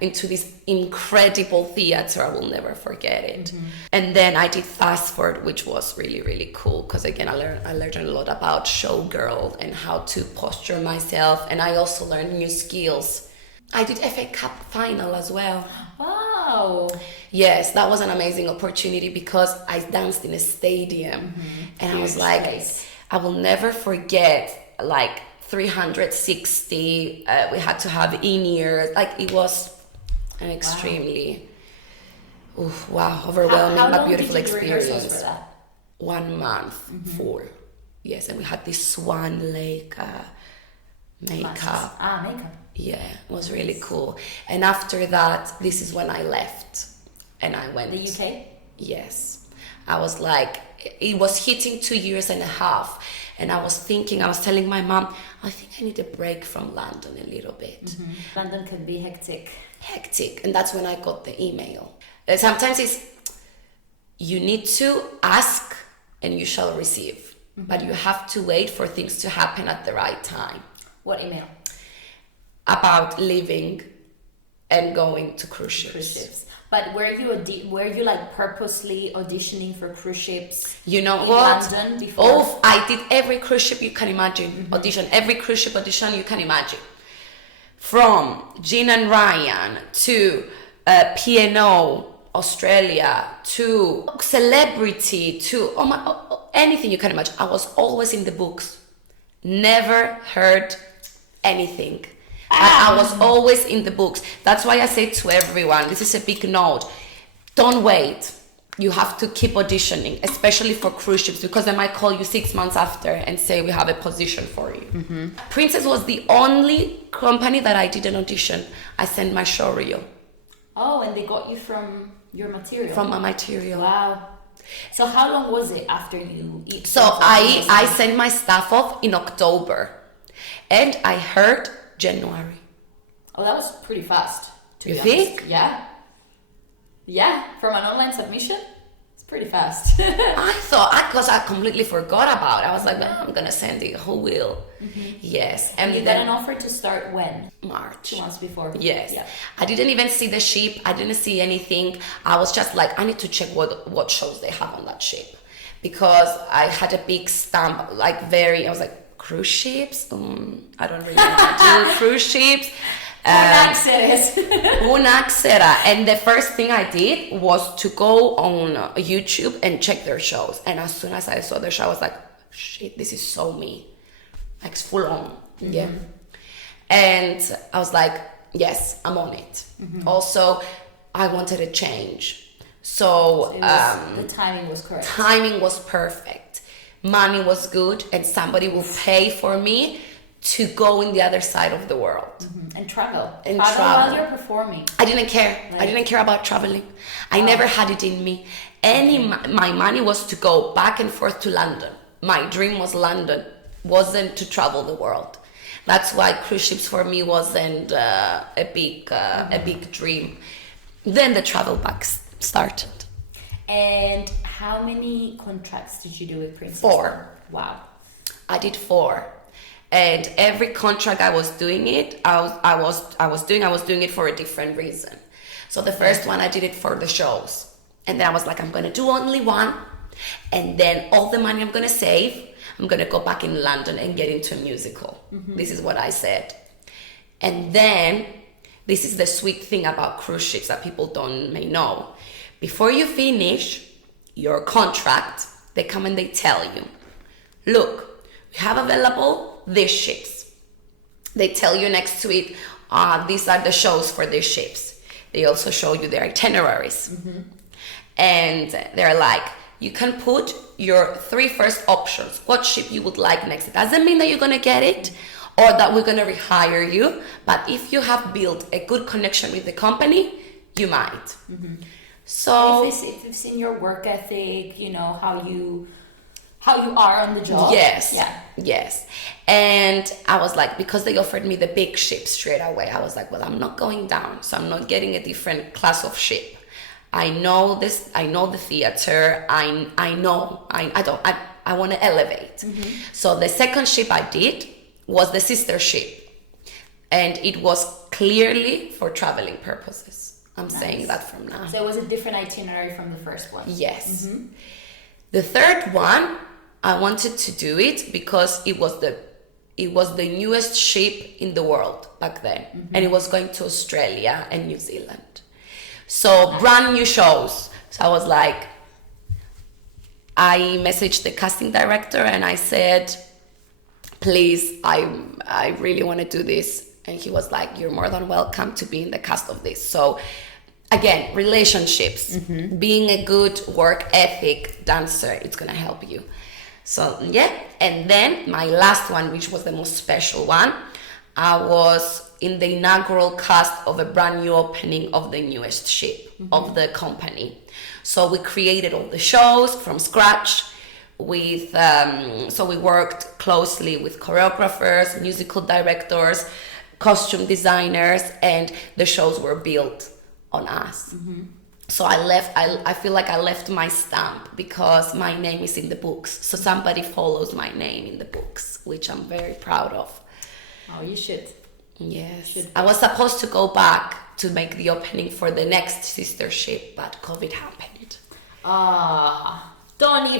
into this incredible theater. I will never forget it. And then I did Thursford, which was really, really cool because again, I learned a lot about showgirl and how to posture myself, and I also learned new skills. I did FA Cup final as well. Wow. Yes, that was an amazing opportunity because I danced in a stadium, and I was like, I will never forget, like 360, we had to have in-ears, like it was an extremely overwhelming but beautiful experience. For that? 1 month full. Yes, and we had this Swan Lake makeup. Makeup. Yeah, it was really cool. And after that, this is when I left and I went. The UK? Yes. I was like, it was hitting 2.5 years, And I was telling my mom, I think I need a break from London a little bit. London can be hectic. And that's when I got the email. Sometimes you need to ask and you shall receive, but you have to wait for things to happen at the right time. What email? About leaving and going to cruise ships. But were you like purposely auditioning for cruise ships? You know in what? London before? Oh, I did every cruise ship you can imagine. Audition, every cruise ship audition you can imagine. From Jean and Ryan to P&O, Australia, to Celebrity, to anything you can imagine. I was always in the books. Never heard anything. I was always in the books. That's why I say to everyone, this is a big note. Don't wait. You have to keep auditioning, especially for cruise ships, because they might call you 6 months after and say, we have a position for you. Princess was the only company that I did an audition. I sent my show reel. Oh, and they got you from your material? From my material. Wow. So how long was it after you... So I sent my stuff off in October. And I heard January. Oh, that was pretty fast. You think? Yeah, from an online submission, it's pretty fast. I thought, because I completely forgot about it. I was like, I'm going to send it, who will? Yes. And you got an offer to start when? March. 2 months before. Yes. Yeah. I didn't even see the ship. I didn't see anything. I was just like, I need to check what shows they have on that ship. Because I had a big stamp, I was like, cruise ships? I don't really want to do cruise ships. Unaxera. And the first thing I did was to go on YouTube and check their shows. And as soon as I saw their show, I was like, shit, this is so me. Like, it's full on. Yeah. And I was like, yes, I'm on it. Also, I wanted a change. So the timing was correct. Timing was perfect. Money was good, and somebody will pay for me to go in the other side of the world. And travel. And travel while you're performing. I didn't care. I didn't care about traveling. I never had it in me. My money was to go back and forth to London. My dream was London, wasn't to travel the world. That's why cruise ships for me wasn't a big dream. Then the travel bags started. And how many contracts did you do with Princess? 4. Wow. I did 4. And every contract I was doing it, I was doing it for a different reason. So the first one I did it for the shows. And then I was like, I'm gonna do only one, and then all the money I'm gonna save, I'm gonna go back in London and get into a musical. This is what I said. And then this is the sweet thing about cruise ships that people may know. Before you finish your contract, they come and they tell you, look, we have available these ships. They tell you next to it, these are the shows for these ships. They also show you their itineraries. And they're like, you can put your 3 first options, what ship you would like next. It doesn't mean that you're going to get it or that we're going to rehire you, but if you have built a good connection with the company, you might. So if it's in your work ethic, you know, how you are on the job. Yes. And I was like, because they offered me the big ship straight away, I was like, well, I'm not going down, so I'm not getting a different class of ship. I know this, I know the theater, I want to elevate. So the second ship I did was the sister ship, and it was clearly for traveling purposes. I'm saying that from now. So it was a different itinerary from the first one. Yes. The third one, I wanted to do it because it was the newest ship in the world back then, and it was going to Australia and New Zealand. So brand new shows. So I was like, I messaged the casting director and I said, please, I really want to do this. And he was like, you're more than welcome to be in the cast of this. So again, relationships, being a good work ethic dancer, it's going to help you. So yeah. And then my last one, which was the most special one, I was in the inaugural cast of a brand new opening of the newest ship of the company. So we created all the shows from scratch. with so we worked closely with choreographers, musical directors, costume designers, and the shows were built on us. So I feel like I left my stamp because my name is in the books. So somebody follows my name in the books, which I'm very proud of. Oh, you should. Yes. I was supposed to go back to make the opening for the next sister ship, but COVID happened. Don't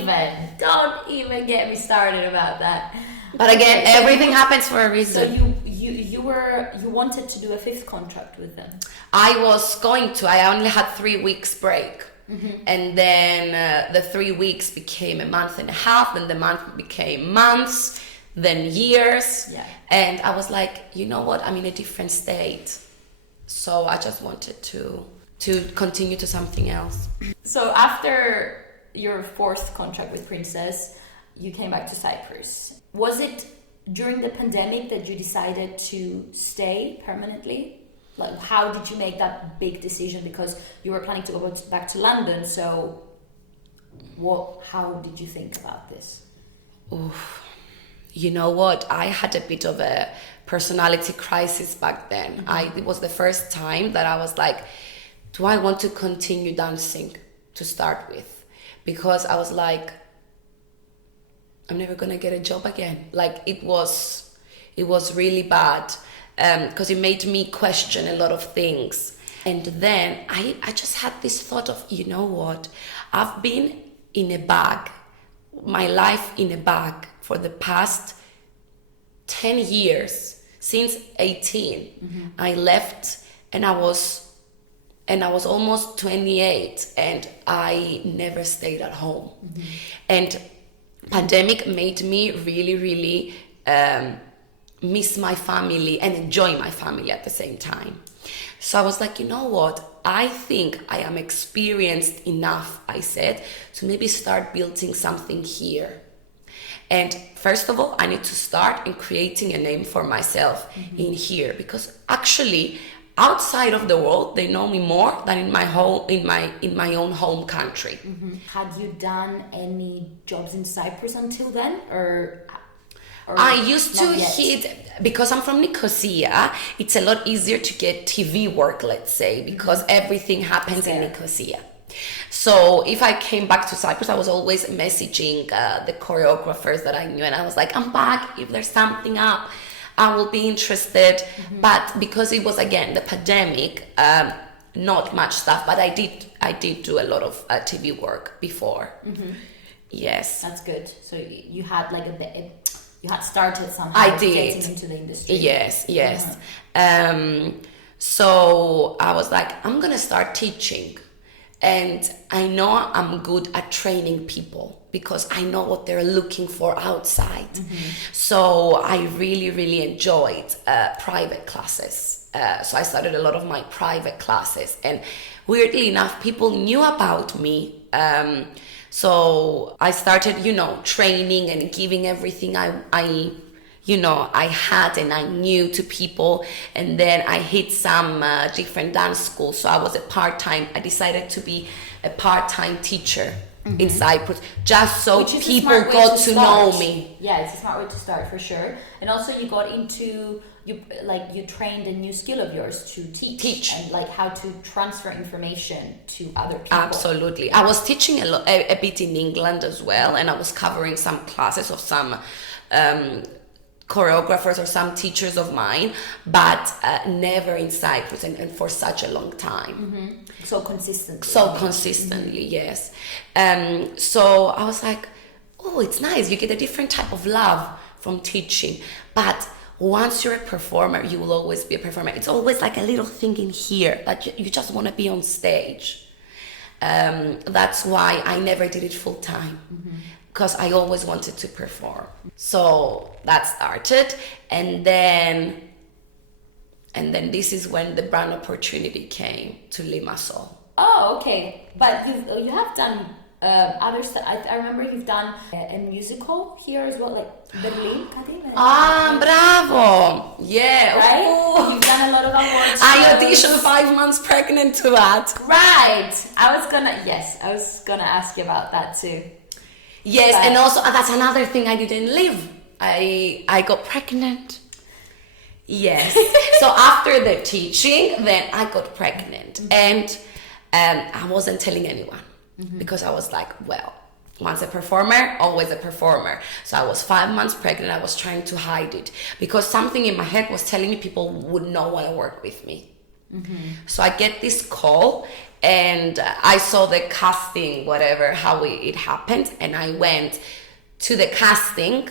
even get me started about that. But again, everything happens for a reason. So you wanted to do a 5th contract with them. I was going to. I only had 3 weeks break. And then the 3 weeks became a month and a half, then the month became months, then years. Yeah. And I was like, you know what? I'm in a different state. So I just wanted to continue to something else. So after your 4th contract with Princess, you came back to Cyprus. Was it during the pandemic that you decided to stay permanently? Like, how did you make that big decision? Because you were planning to go back to London, so how did you think about this? Oof. You know what? I had a bit of a personality crisis back then. It was the first time that I was like, do I want to continue dancing to start with? Because I was like, I'm never gonna get a job again. Like, it was really bad, because it made me question a lot of things. And then I just had this thought of, you know what? I've been in a bag, my life in a bag for the past 10 years, since 18. I left and I was almost 28 and I never stayed at home. And pandemic made me really, really miss my family and enjoy my family at the same time. So I was like, you know what? I think I am experienced enough, I said, to maybe start building something here. And first of all, I need to start in creating a name for myself in here, because actually outside of the world, they know me more than in my own home country. Had you done any jobs in Cyprus until then, or I used to hit, because I'm from Nicosia, it's a lot easier to get TV work, let's say, because everything happens in Nicosia. So if I came back to Cyprus, I was always messaging the choreographers that I knew, and I was like, I'm back, if there's something up, I will be interested. But because it was, again, the pandemic, not much stuff, but I did do a lot of TV work before. Yes. That's good. So you had like you had started somehow I did. getting into the industry. Yes. So I was like, I'm gonna start teaching. And I know I'm good at training people because I know what they're looking for outside. So I really, really enjoyed private classes. So I started a lot of my private classes. And weirdly enough, people knew about me. So I started, training and giving everything I had and I knew to people. And then I hit some different dance schools. So I decided to be a part-time teacher in Cyprus, just so people got to know me. Yeah, it's a smart way to start for sure. And also you got into, you trained a new skill of yours to teach. And like how to transfer information to other people. Absolutely. I was teaching a bit in England as well, and I was covering some classes of some choreographers or some teachers of mine, but never in Cyprus and for such a long time. So consistently. Yes. So I was like, oh, it's nice. You get a different type of love from teaching. But once you're a performer, you will always be a performer. It's always like a little thing in here that you just want to be on stage. That's why I never did it full time. Because I always wanted to perform. So that started, and then this is when the brand opportunity came to Limassol. Oh, okay. But you have done other stuff. I remember you've done a musical here as well, like Berlin, bravo! Yeah, right. Ooh. You've done a lot of awards. I auditioned 5 months pregnant to that. Right. I was gonna ask you about that too. Yes, and also that's another thing I didn't live. I got pregnant. Yes. So after the teaching, then I got pregnant, and I wasn't telling anyone because I was like, well, once a performer, always a performer. So I was 5 months pregnant. I was trying to hide it because something in my head was telling me people would not want to work with me. So I get this call, and I saw the casting, whatever, how it happened, and I went to the casting,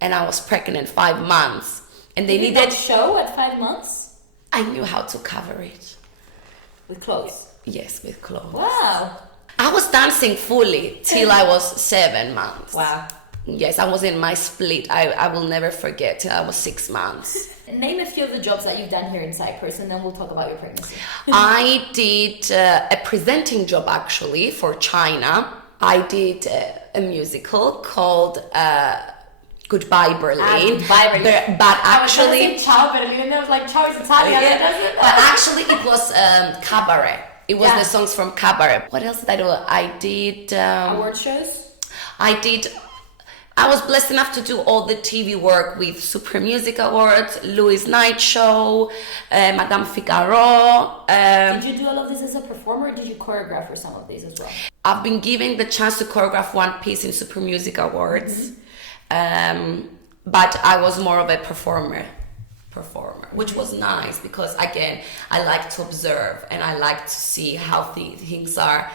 and I was pregnant 5 months, and they needed a show at 5 months. I knew how to cover it With clothes. Yes, with clothes. Wow. I was dancing fully till I was 7 months. Wow. Yes, I was in my split. I will never forget till I was 6 months. Name a few of the jobs that you've done here in Cyprus, and then we'll talk about your pregnancy. I did a presenting job actually for China. I did a musical called Goodbye Berlin. Goodbye Berlin. But actually, I was Ciao Berlin, and I was like, Ciao is Italian. yeah, but actually it was cabaret. It was the songs from cabaret. What else did I do? I did award shows. I was blessed enough to do all the TV work with Super Music Awards, Louis Night Show, Madame Figaro. Did you do all of this as a performer, or did you choreograph for some of these as well? I've been given the chance to choreograph one piece in Super Music Awards, but I was more of a performer, which was nice because, again, I like to observe and I like to see how things are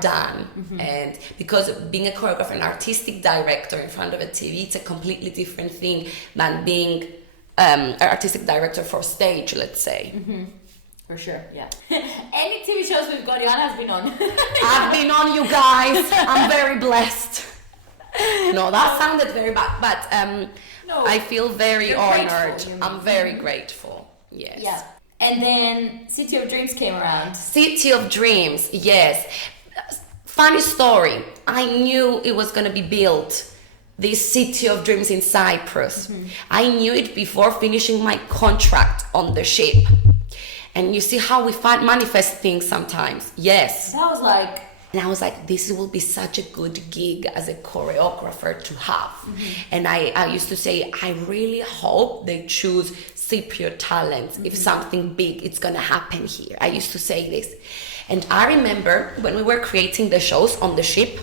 done. And because being a choreographer and artistic director in front of a TV, it's a completely different thing than being an artistic director for stage, let's say. For sure, yeah. Any TV shows we've got, Ioanna has been on. I've been on, you guys. I'm very blessed. No, that sounded very bad, but No, I feel very honored. grateful, I'm very grateful. Yes. Yeah. And then City of Dreams came around. City of Dreams, yes. Funny story. I knew it was going to be built, this City of Dreams in Cyprus. I knew it before finishing my contract on the ship. And you see how we manifest things sometimes. Yes. That was like... And I was like, this will be such a good gig as a choreographer to have. And I used to say, I really hope they choose Cypriot talents. If something big, it's going to happen here. I used to say this. And I remember when we were creating the shows on the ship,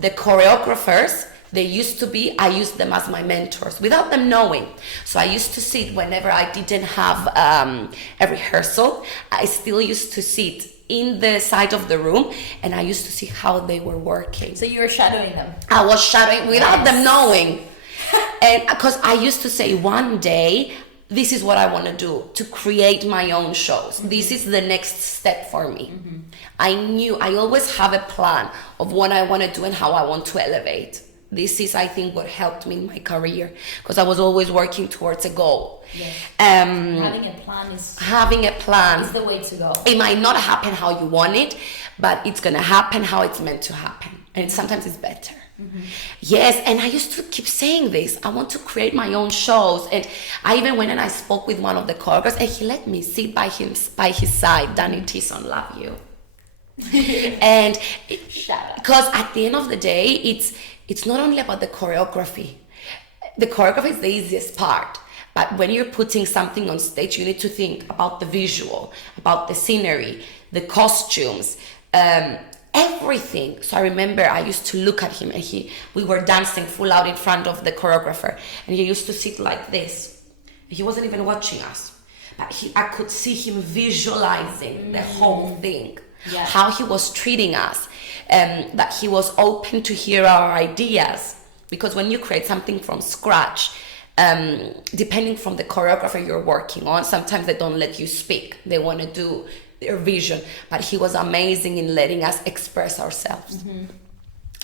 the choreographers, I used them as my mentors without them knowing. So I used to sit whenever I didn't have a rehearsal. I still used to sit in the side of the room, and I used to see how they were working. So you were shadowing them? I was shadowing without them knowing. And because I used to say, one day, this is what I want to do, to create my own shows. This is the next step for me. I always have a plan of what I want to do and how I want to elevate. This is, I think, what helped me in my career, because I was always working towards a goal. Yes. Having a plan is the way to go. It might not happen how you want it, but it's going to happen how it's meant to happen. And sometimes it's better. Yes, and I used to keep saying this. I want to create my own shows. And I even went and I spoke with one of the choreographers, and he let me sit by his side. Danny Tisson, love you. And because at the end of the day, it's not only about the choreography. The choreography is the easiest part. But when you're putting something on stage, you need to think about the visual, about the scenery, the costumes, everything. So I remember I used to look at him, and we were dancing full out in front of the choreographer, and he used to sit like this. He wasn't even watching us, but I could see him visualizing the whole thing, how he was treating us, that he was open to hear our ideas. Because when you create something from scratch, depending from the choreographer you're working on, sometimes they don't let you speak. They want to do their vision, but he was amazing in letting us express ourselves.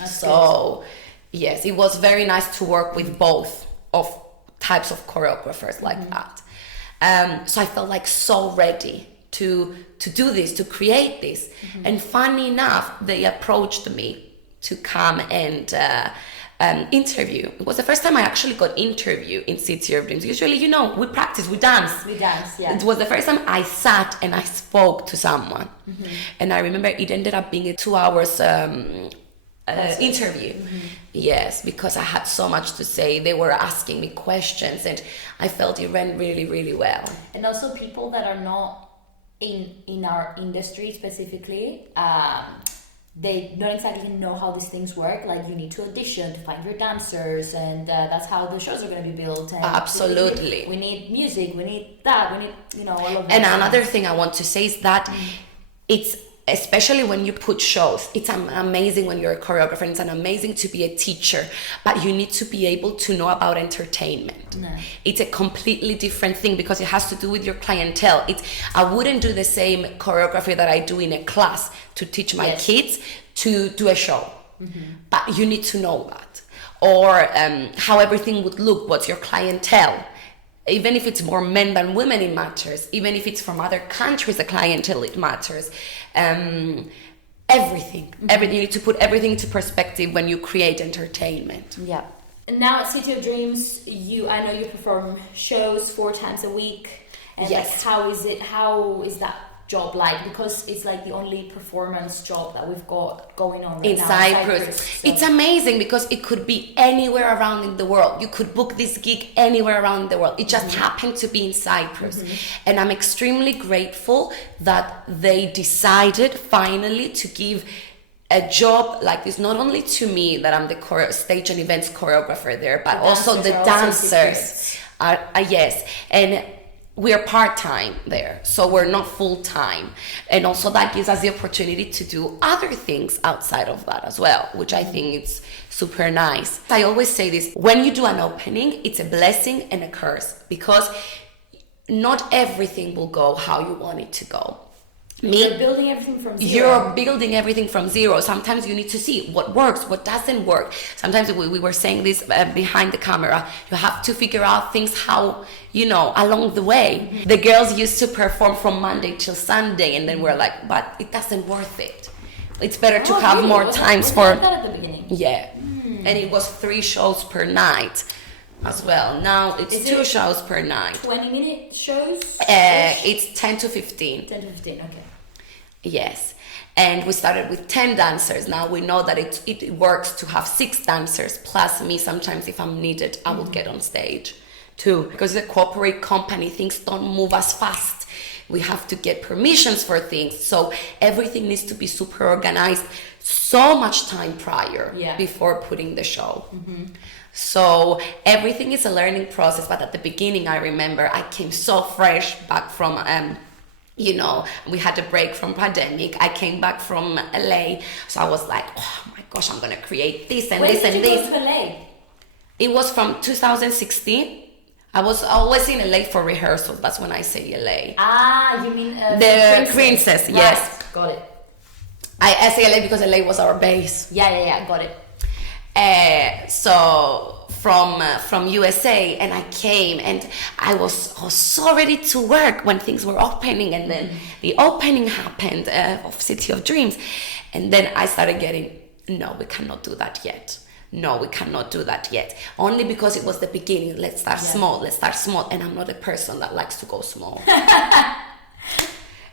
So yes, it was very nice to work with both of types of choreographers like that. So I felt like so ready to do this, to create this. And funny enough, they approached me to come and interview. It was the first time I actually got interview in City of Dreams. Usually, we practice, we dance. Yeah. It was the first time I sat and I spoke to someone. And I remember it ended up being a 2 hours interview. Yes, because I had so much to say. They were asking me questions and I felt it went really, really well. And also people that are not in our industry specifically, they don't exactly know how these things work. Like, you need to audition to find your dancers, and that's how the shows are going to be built. And absolutely. We need music, we need that, we need, all of that. And another thing I want to say is that it's, especially when you put shows, it's amazing when you're a choreographer, and it's amazing to be a teacher, but you need to be able to know about entertainment. It's a completely different thing because it has to do with your clientele. I wouldn't do the same choreography that I do in a class to teach my kids to do a show, but you need to know that, or how everything would look, what's your clientele. Even if it's more men than women, it matters. Even if it's from other countries, the clientele, it matters. Everything. You need to put everything into perspective when you create entertainment. Yeah. And now at City of Dreams, I know you perform shows 4 times a week. And yes. How is that job like? Because it's like the only performance job that we've got going on right in now Cyprus. So. It's amazing because it could be anywhere around in the world. You could book this gig anywhere around the world. It just happened to be in Cyprus. And I'm extremely grateful that they decided finally to give a job like this, not only to me, that I'm the stage and events choreographer there, but also the dancers are yes. And we are part-time there, so we're not full-time, and also that gives us the opportunity to do other things outside of that as well, which I think it's super nice. I always say this: when you do an opening, it's a blessing and a curse, because not everything will go how you want it to go. You're building everything from zero. You're building everything from zero. Sometimes you need to see what works, what doesn't work. Sometimes we were saying this behind the camera. You have to figure out things how, along the way. The girls used to perform from Monday till Sunday, and then we're like, but it doesn't worth it. It's better to have more times for... that at the beginning? Yeah. And it was 3 shows per night as well. Now it's 2 shows per night. 20-minute shows? It's 10 to 15. 10 to 15, okay. Yes, and we started with 10 dancers. Now we know that it works to have 6 dancers plus me. Sometimes if I'm needed, I will get on stage too, because it's a corporate company. Things don't move as fast. We have to get permissions for things, so everything needs to be super organized. So much time prior before putting the show. So everything is a learning process. But at the beginning, I remember I came so fresh back from we had a break from pandemic. I came back from LA, so I was like, oh my gosh, I'm gonna create this and this and this. When did you go to LA? It was from 2016. I was always in LA for rehearsals. That's when I say LA. Ah, you mean the Princess? Right. Yes, got it. I say LA because LA was our base. Yeah, got it. So from USA, and I came, and I was so ready to work when things were opening, and then the opening happened of City of Dreams, and then I started getting, no, we cannot do that yet. No, we cannot do that yet. Only because it was the beginning. Let's start small, and I'm not a person that likes to go small.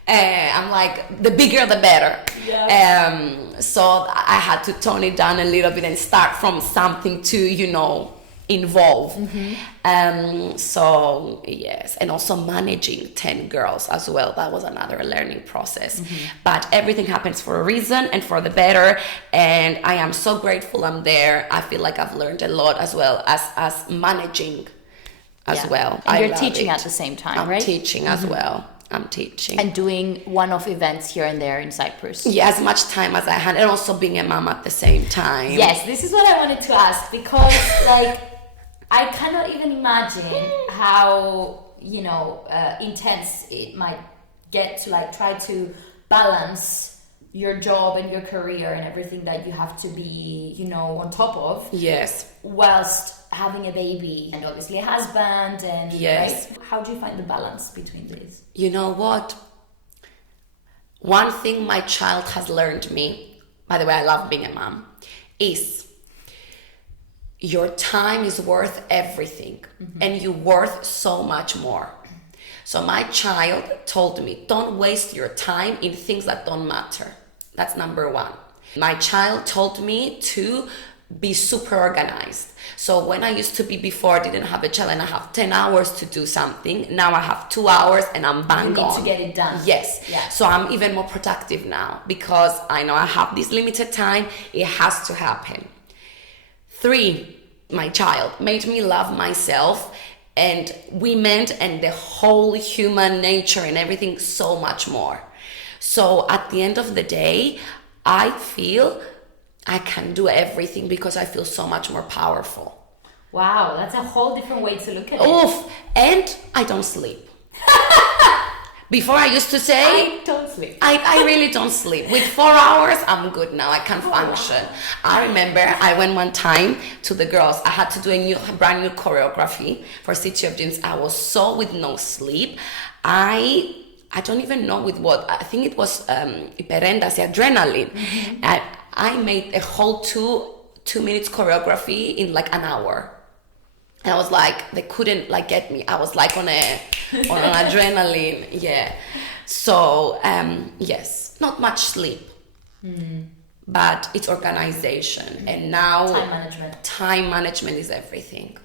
I'm like, the bigger the better. So I had to tone it down a little bit and start from something to, involve. So yes, and also managing 10 girls as well. That was another learning process. But everything happens for a reason and for the better. And I am so grateful I'm there. I feel like I've learned a lot as well as managing as well. And you're teaching at the same time, right? I'm teaching as well. I'm teaching. And doing one-off events here and there in Cyprus. Yeah, as much time as I had, and also being a mom at the same time. Yes, this is what I wanted to ask, because I cannot even imagine how, intense it might get to try to balance your job and your career and everything that you have to be, on top of. Yes. Whilst having a baby and obviously a husband and yes. How do you find the balance between these? You know what? One thing my child has learned me, by the way, I love being a mom, is your time is worth everything, and you're worth so much more. So my child told me, don't waste your time in things that don't matter. That's number one. My child told me to be super organized. So when I used to be before, I didn't have a child and I have 10 hours to do something. Now I have 2 hours and I'm bang on. You need to get it done. Yes. Yeah. So I'm even more productive now because I know I have this limited time. It has to happen. 3, my child made me love myself and women and the whole human nature and everything so much more. So at the end of the day, I feel I can do everything because I feel so much more powerful. Wow, that's a whole different way to look at it. Oof, and I don't sleep. Before I used to say... I don't sleep. I really don't sleep. With 4 hours, I'm good now. I can function. Wow. I remember I went one time to the girls. I had to do a brand new choreography for CTS Auditions. I was so with no sleep. I don't even know with what. I think it was adrenaline. Mm-hmm. I made a whole two minutes choreography in like an hour. And I was like, they couldn't like get me. I was like on an adrenaline, yeah. So yes, not much sleep, but it's organization. And now time management is everything.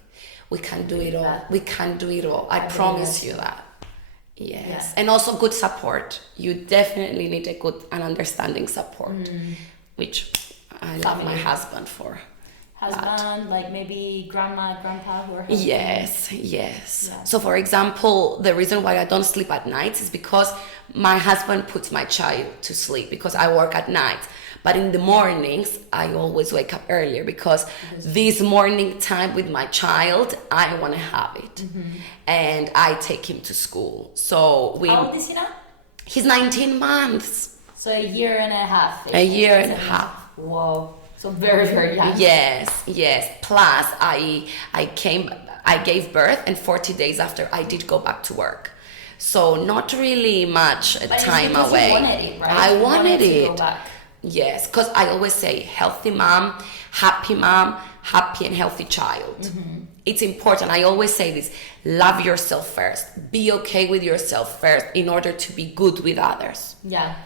We can do it all. We can do it all. I promise you that. Yes, yeah. And also good support. You definitely need a good and understanding support, which I love my husband for. Husband, like maybe grandma, grandpa who are helping. Yes. Yeah. So for example, the reason why I don't sleep at night is because my husband puts my child to sleep because I work at night. But in the mornings, I always wake up earlier because this morning time with my child, I want to have it. Mm-hmm. And I take him to school. So How old is he now? He's 19 months. So a year and a half. A year and a half. Whoa. So very, very young. Yes. Plus, I gave birth, and 40 days after, I did go back to work. So not really much time away. You wanted it, right? I wanted it. To go back. Yes, because I always say healthy mom, happy and healthy child. Mm-hmm. It's important. I always say this: love yourself first. Be okay with yourself first in order to be good with others. Yeah.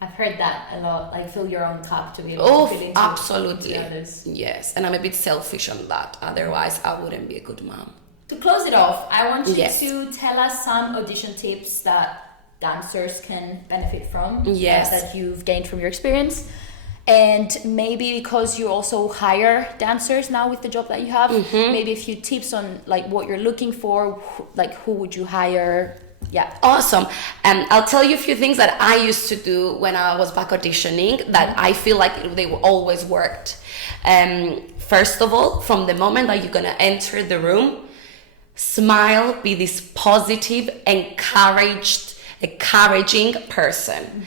I've heard that a lot, like fill your own cup to be able to fill into absolutely. Others. Yes, and I'm a bit selfish on that. Otherwise, I wouldn't be a good mom. To close it off, I want you to tell us some audition tips that dancers can benefit from. Yes. That you've gained from your experience. And maybe because you also hire dancers now with the job that you have, maybe a few tips on like what you're looking for, like who would you hire? Yeah. Awesome. I'll tell you a few things that I used to do when I was back auditioning that I feel like they always worked. First of all, from the moment that you're going to enter the room, smile, be this positive, encouraging person.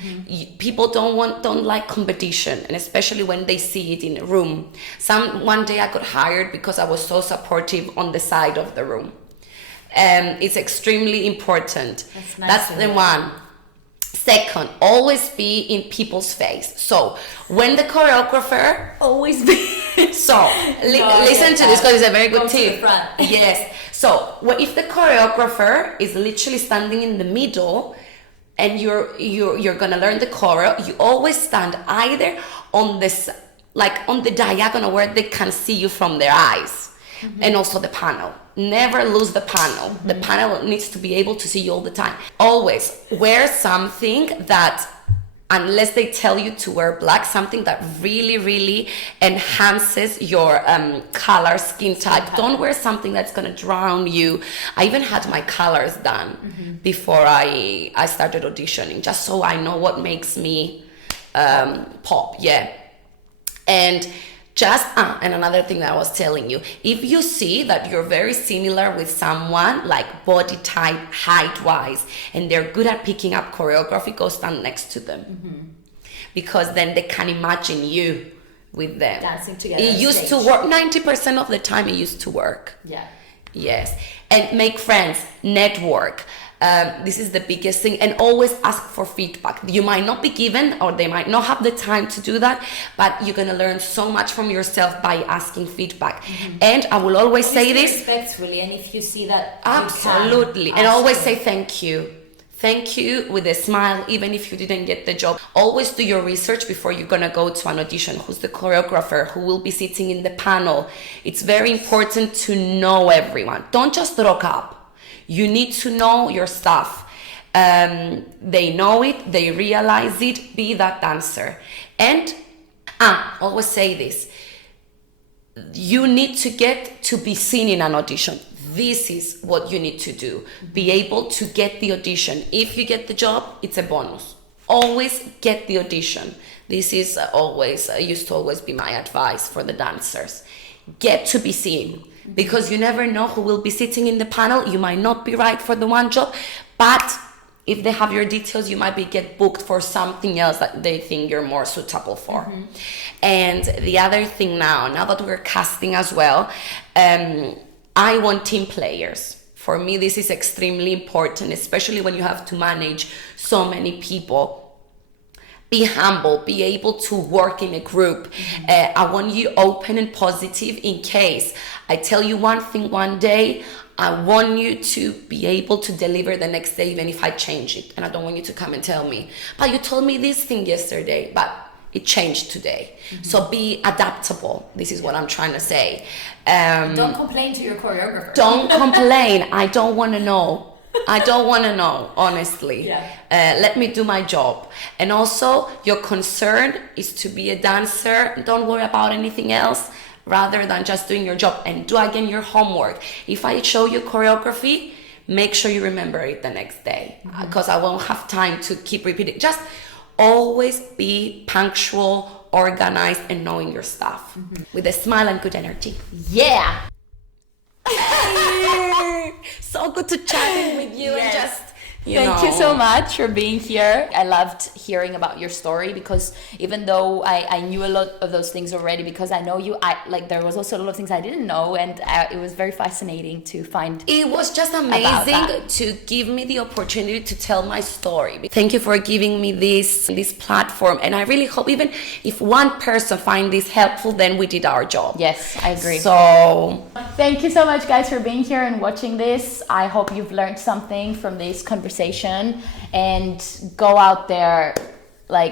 People don't like competition, and especially when they see it in a room. One day I got hired because I was so supportive on the side of the room. It's extremely important. That's the one. Second, always be in people's face. So when the choreographer always be listen to this because it's a very good tip. Yes. So if the choreographer is literally standing in the middle and you're gonna learn the choreo, you always stand either on this, like on the diagonal where they can see you from their eyes, and also the panel. Never lose the panel. The panel needs to be able to see you all the time. Always wear something that, unless they tell you to wear black, something that really, really enhances your color, skin type. Don't wear something that's gonna drown you. I even had my colors done before I started auditioning, just so I know what makes me pop. Yeah. And and another thing that I was telling you, if you see that you're very similar with someone, like body type, height-wise, and they're good at picking up choreography, go stand next to them. Because then they can imagine you with them. Dancing together. It used to work. 90% of the time it used to work. Yeah. Yes. And make friends, network. This is the biggest thing, and always ask for feedback. You might not be given, or they might not have the time to do that, but you're gonna learn so much from yourself by asking feedback. And I will always say this respectfully, and if you see that absolutely, and always say thank you. thank you with a smile, even if you didn't get the job. Always do your research before you're gonna go to an audition. Who's the choreographer? Who will be sitting in the panel? It's very important to know everyone. Don't just rock up. You need to know your stuff. They know it, they realize it, be that dancer. And always say this, you need to get to be seen in an audition. This is what you need to do. Be able to get the audition. If you get the job, it's a bonus. Always get the audition. This is used to always be my advice for the dancers. Get to be seen, because you never know who will be sitting in the panel. You might not be right for the one job, but if they have your details, you might get booked for something else that they think you're more suitable for. And the other thing now that we're casting as well, I want team players. For me, this is extremely important, especially when you have to manage so many people. Be humble, be able to work in a group. I want you open and positive in case I tell you one thing one day, I want you to be able to deliver the next day, even if I change it. And I don't want you to come and tell me, but you told me this thing yesterday, but it changed today. So be adaptable. This is what I'm trying to say. Don't complain to your choreographer. Don't complain. I don't want to know. Honestly. Let me do my job. And also, your concern is to be a dancer. Don't worry about anything else rather than just doing your job. And do again your homework. If I show you choreography, make sure you remember it the next day, because I won't have time to keep repeating. Just always be punctual, organized, and knowing your stuff with a smile and good energy. Yeah. So good to chat with you and just Thank you so much for being here. I loved hearing about your story, because even though I knew a lot of those things already, because I know you, there was also a lot of things I didn't know, and it was very fascinating to find. It was just amazing to give me the opportunity to tell my story. Thank you for giving me this platform, and I really hope even if one person finds this helpful, then we did our job. Yes, I agree. So thank you so much, guys, for being here and watching this. I hope you've learned something from this conversation, and go out there,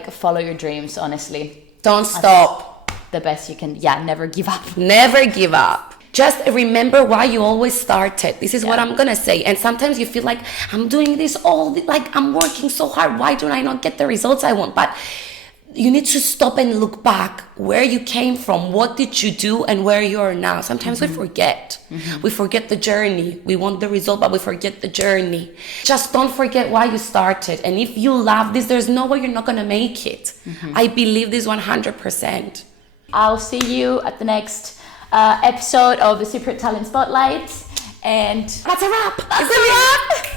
follow your dreams. Honestly, don't stop. The best you can. Never give up. Never give up. Just remember why you always started. This is what I'm gonna say. And sometimes you feel like I'm doing this I'm working so hard. Why don't I not get the results I want? But you need to stop and look back where you came from, what did you do, and where you are now. Sometimes we forget. We forget the journey. We want the result, but we forget the journey. Just don't forget why you started. And if you love this, there's no way you're not gonna make it. I believe this 100%. I'll see you at the next episode of the Cypriot Talent Spotlight. And that's a wrap. That's a wrap.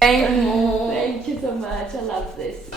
Thank you so much. I love this.